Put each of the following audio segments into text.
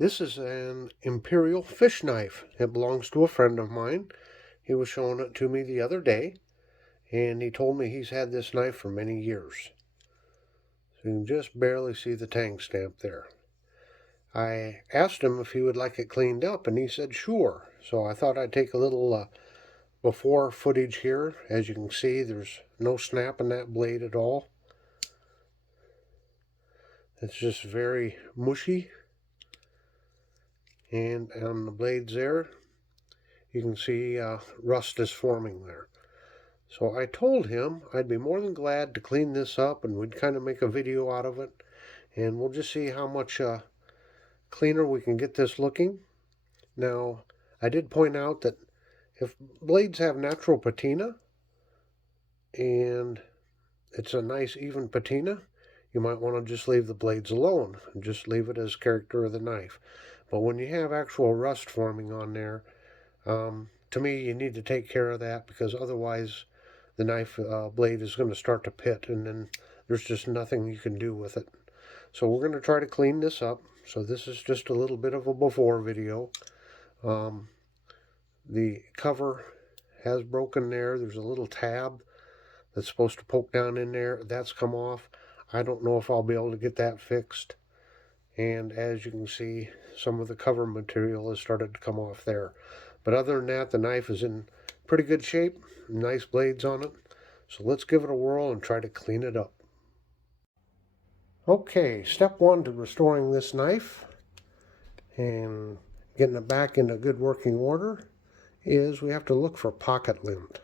This is an Imperial Fish Knife. It belongs to a friend of mine. He was showing it to me the other day, and he told me he's had this knife for many years. So you can just barely see the tang stamp there. I asked him if he would like it cleaned up, and he said sure. So I thought I'd take a little before footage here. As you can see, there's no snap in that blade at all. It's just very mushy. And on the blades there, you can see rust is forming there. So I told him I'd be more than glad to clean this up, and we'd kind of make a video out of it. And we'll just see how much cleaner we can get this looking. Now, I did point out that if blades have natural patina, and it's a nice even patina, you might want to just leave the blades alone and just leave it as character of the knife. But when you have actual rust forming on there, to me, you need to take care of that, because otherwise the knife blade is going to start to pit, and then there's just nothing you can do with it. So we're going to try to clean this up. So this is just a little bit of a before video. The cover has broken there. There's a little tab that's supposed to poke down in there. That's come off. I don't know if I'll be able to get that fixed. And as you can see, some of the cover material has started to come off there. But other than that, the knife is in pretty good shape. Nice blades on it. So let's give it a whirl and try to clean it up. Okay, step one to restoring this knife and getting it back into good working order is we have to look for pocket lint.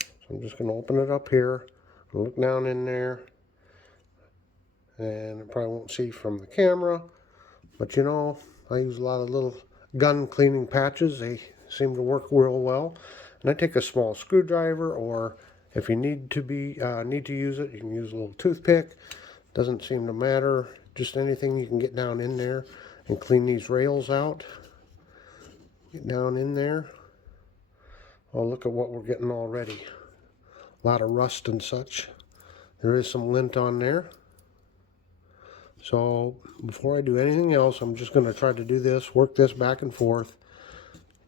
So I'm just going to open it up here, look down in there, and it probably won't see from the camera, but you know, I use a lot of little gun cleaning patches. They seem to work real well. And I take a small screwdriver, or if you need to use it, you can use a little toothpick. Doesn't seem to matter. Just anything you can get down in there and clean these rails out. Get down in there. Oh, look at what we're getting already. A lot of rust and such. There is some lint on there. So before I do anything else, I'm just going to try to do this, work this back and forth,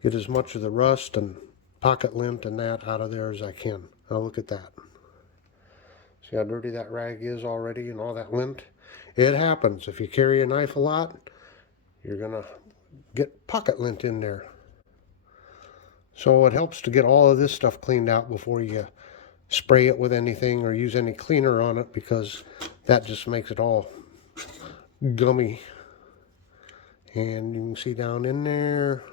get as much of the rust and pocket lint and that out of there as I can. Now look at that. See how dirty that rag is already and all that lint? It happens. If you carry a knife a lot, you're going to get pocket lint in there. So it helps to get all of this stuff cleaned out before you spray it with anything or use any cleaner on it, because that just makes it all gummy. And you can see down in there,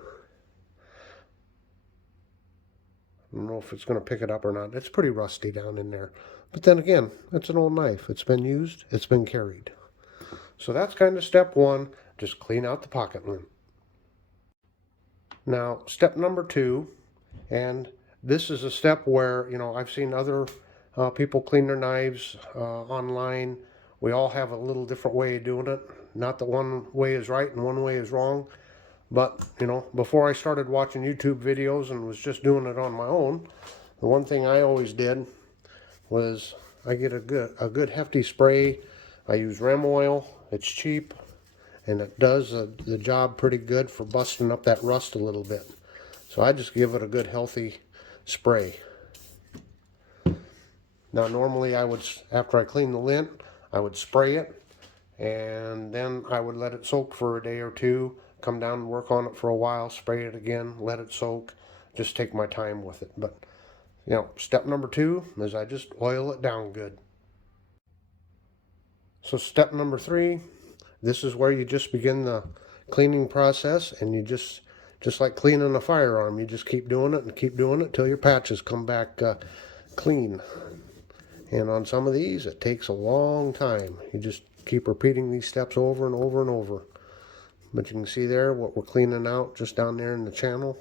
I don't know if it's going to pick it up or not. It's pretty rusty down in there. But then again, it's an old knife. It's been used. It's been carried. So that's kind of step one. Just clean out the pocket lint. Now, step number two, and this is a step where, you know, I've seen other people clean their knives online. We all have a little different way of doing it. Not that one way is right and one way is wrong. But, you know, before I started watching YouTube videos and was just doing it on my own, the one thing I always did was I get a good hefty spray. I use Rem oil. It's cheap, and it does the job pretty good for busting up that rust a little bit. So I just give it a good healthy spray. Now normally I would, after I clean the lint, I would spray it, and then I would let it soak for a day or two, come down and work on it for a while, spray it again, let it soak, just take my time with it. But, you know, step number two is I just oil it down good. So step number three, this is where you just begin the cleaning process, and you just like cleaning a firearm, you just keep doing it and keep doing it till your patches come back clean. And on some of these, it takes a long time. You just keep repeating these steps over and over and over. But you can see there what we're cleaning out just down there in the channel.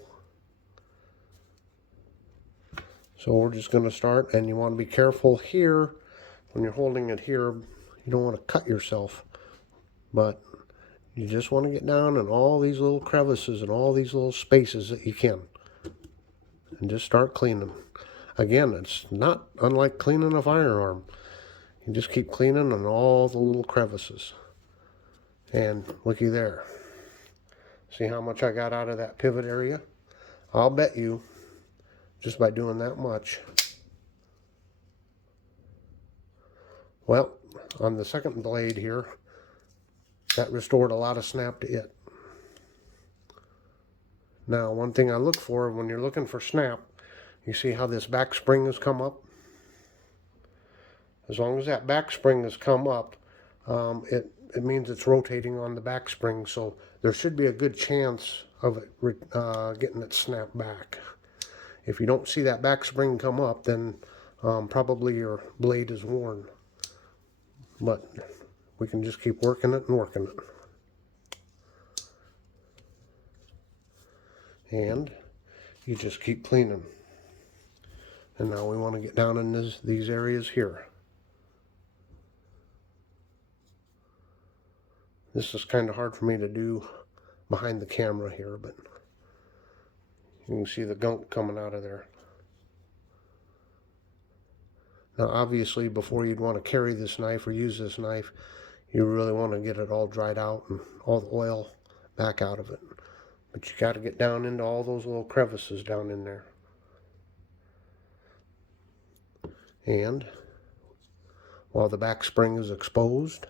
So we're just going to start, and you want to be careful here when you're holding it here. You don't want to cut yourself, but you just want to get down in all these little crevices and all these little spaces that you can, and just start cleaning. Again, it's not unlike cleaning a firearm. You just keep cleaning on all the little crevices. And looky there. See how much I got out of that pivot area? I'll bet you, just by doing that much. Well, on the second blade here, that restored a lot of snap to it. Now, one thing I look for when you're looking for snap, you see how this back spring has come up? As long as that back spring has come up, it means it's rotating on the back spring, so there should be a good chance of it getting it snapped back. If you don't see that back spring come up, then probably your blade is worn. But we can just keep working it and working it. And you just keep cleaning. And now we want to get down in these areas here. This is kind of hard for me to do behind the camera here, but you can see the gunk coming out of there. Now obviously before you'd want to carry this knife or use this knife, you really want to get it all dried out and all the oil back out of it. But you got to get down into all those little crevices down in there. And while the back spring is exposed,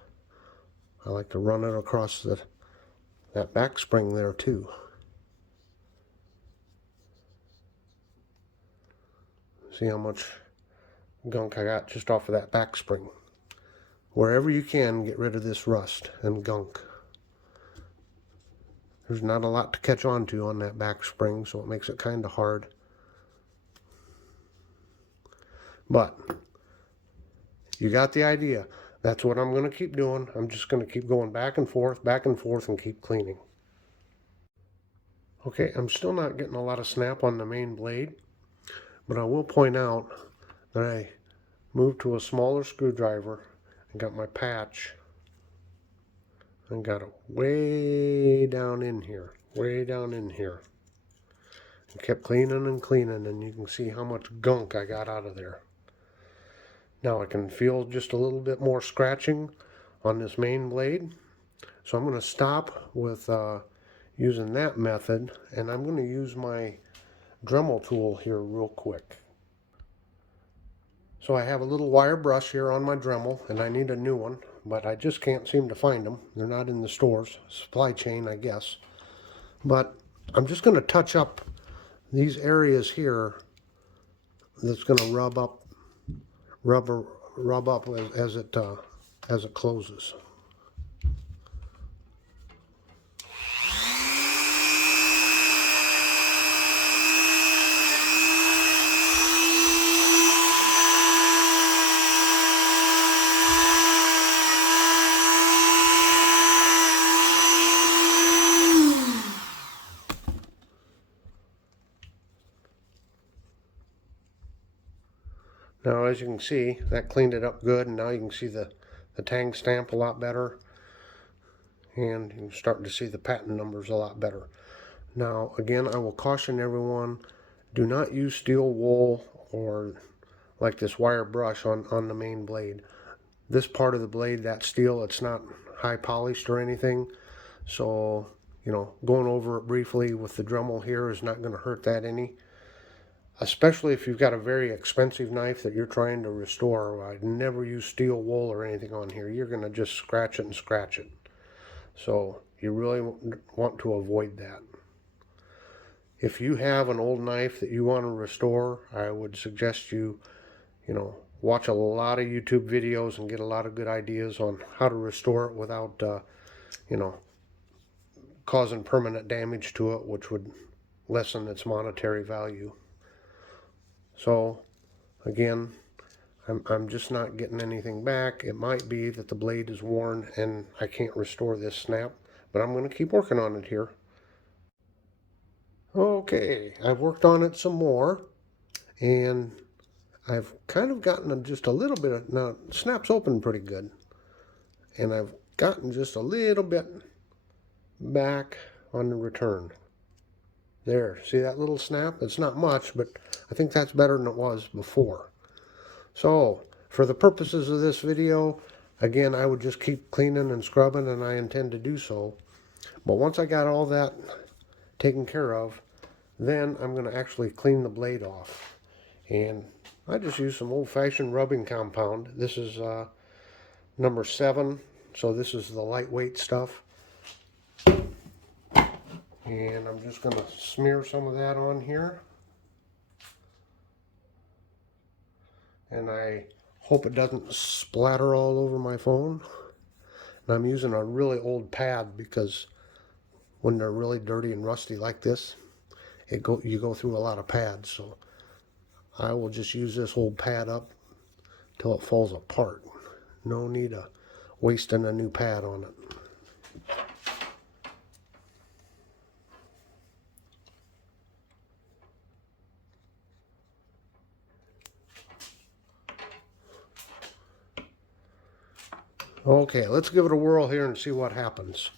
I like to run it across that back spring there too. See how much gunk I got just off of that back spring. Wherever you can, get rid of this rust and gunk. There's not a lot to catch on to on that back spring, so it makes it kind of hard. But you got the idea. That's what I'm going to keep doing. I'm just going to keep going back and forth, and keep cleaning. Okay, I'm still not getting a lot of snap on the main blade, but I will point out that I moved to a smaller screwdriver and got my patch and got it way down in here, and kept cleaning and cleaning, and you can see how much gunk I got out of there. Now I can feel just a little bit more scratching on this main blade, so I'm going to stop with using that method, and I'm going to use my Dremel tool here real quick. So I have a little wire brush here on my Dremel, and I need a new one, but I just can't seem to find them. They're not in the stores. Supply chain, I guess. But I'm just going to touch up these areas here that's going to rub up as it closes. Now as you can see, that cleaned it up good, and now you can see the tang stamp a lot better, and you're starting to see the patent numbers a lot better. Now again, I will caution everyone, do not use steel wool or like this wire brush on the main blade. This part of the blade, that steel, it's not high polished or anything, so going over it briefly with the Dremel here is not going to hurt that any. Especially if you've got a very expensive knife that you're trying to restore. I'd never use steel wool or anything on here. You're going to just scratch it and scratch it. So you really want to avoid that. If you have an old knife that you want to restore, I would suggest you watch a lot of YouTube videos and get a lot of good ideas on how to restore it without causing permanent damage to it, which would lessen its monetary value. So again, I'm just not getting anything back. It might be that the blade is worn and I can't restore this snap, but I'm going to keep working on it here. Okay, I've worked on it some more, and I've kind of gotten just a little bit of, now it snaps open pretty good, and I've gotten just a little bit back on the return. There, see that little snap? It's not much, but I think that's better than it was before. So, for the purposes of this video, again, I would just keep cleaning and scrubbing, and I intend to do so. But once I got all that taken care of, then I'm going to actually clean the blade off. And I just use some old-fashioned rubbing compound. This is number 7, so this is the lightweight stuff. And I'm just going to smear some of that on here. And I hope it doesn't splatter all over my phone. And I'm using a really old pad because when they're really dirty and rusty like this, you go through a lot of pads. So I will just use this old pad up till it falls apart. No need of wasting a new pad on it. Okay, let's give it a whirl here and see what happens.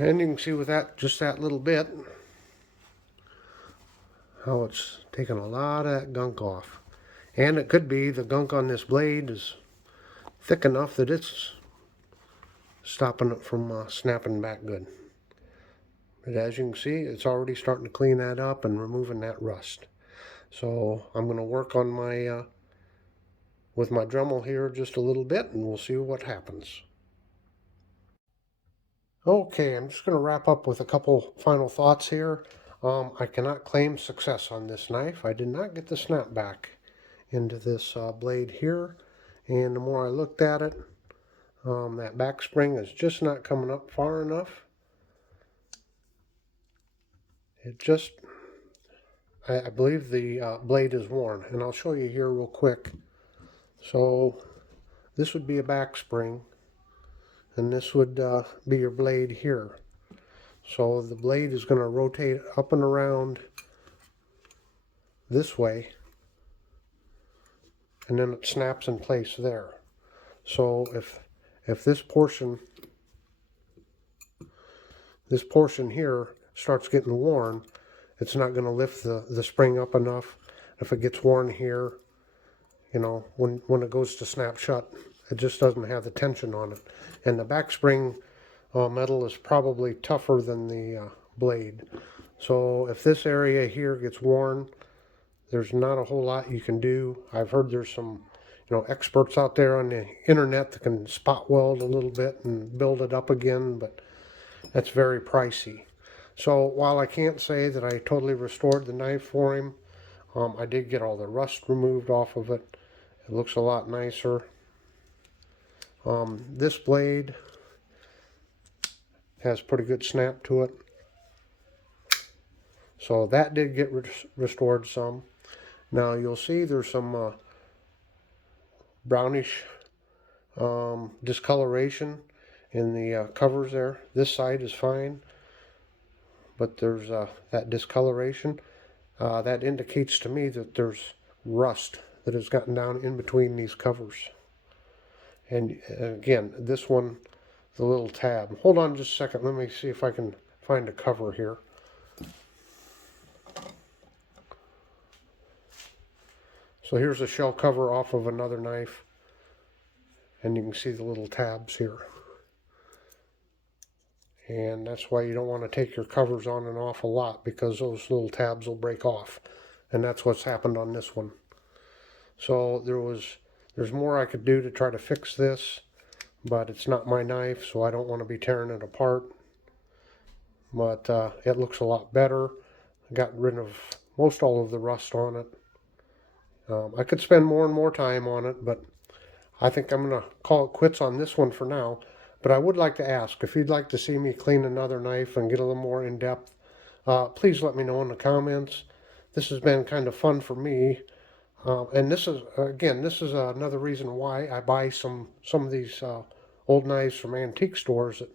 And you can see with that, just that little bit, how it's taken a lot of that gunk off. And it could be the gunk on this blade is thick enough that it's stopping it from snapping back good. But as you can see, it's already starting to clean that up and removing that rust. So I'm going to work on my with my Dremel here just a little bit, and we'll see what happens. Okay, I'm just going to wrap up with a couple final thoughts here. I cannot claim success on this knife. I did not get the snap back into this blade here, and the more I looked at it, that back spring is just not coming up far enough. It just, I believe the blade is worn, and I'll show you here real quick. So this would be a back spring, and this would be your blade here. So the blade is going to rotate up and around this way, and then it snaps in place there. So if this portion here starts getting worn, it's not going to lift the spring up enough. If it gets worn here, you know, when it goes to snap shut, it just doesn't have the tension on it. And the back spring metal is probably tougher than the blade. So if this area here gets worn, there's not a whole lot you can do. I've heard there's some, you know, experts out there on the internet that can spot weld a little bit and build it up again, but that's very pricey. So while I can't say that I totally restored the knife for him, I did get all the rust removed off of it. It looks a lot nicer. This blade has pretty good snap to it. So that did get restored some. Now you'll see there's some brownish discoloration in the covers there. This side is fine, but there's that discoloration. That indicates to me that there's rust that has gotten down in between these covers. And again, this one, the little tab. Hold on just a second. Let me see if I can find a cover here. So here's a shell cover off of another knife, and you can see the little tabs here. And that's why you don't want to take your covers on and off a lot, because those little tabs will break off. And that's what's happened on this one. So there's more I could do to try to fix this, but it's not my knife, so I don't want to be tearing it apart. But it looks a lot better. I got rid of most all of the rust on it. I could spend more and more time on it, but I think I'm going to call it quits on this one for now. But I would like to ask if you'd like to see me clean another knife and get a little more in depth. please let me know in the comments. This has been kind of fun for me. And this is, again, this is another reason why I buy some of these old knives from antique stores that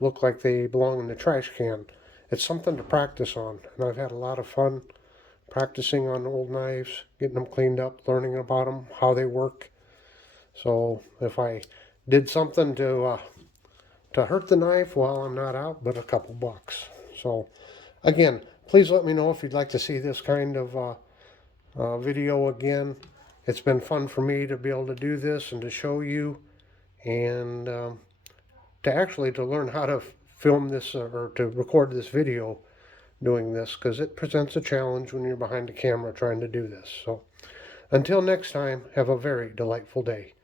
look like they belong in the trash can. It's something to practice on, and I've had a lot of fun practicing on old knives, getting them cleaned up, learning about them, how they work. So if I did something to hurt the knife, well, I'm not out but a couple bucks. So again, please let me know if you'd like to see this kind of video again. It's been fun for me to be able to do this and to show you, and to learn how to film this or to record this video doing this, because it presents a challenge when you're behind the camera trying to do this. So until next time, have a very delightful day.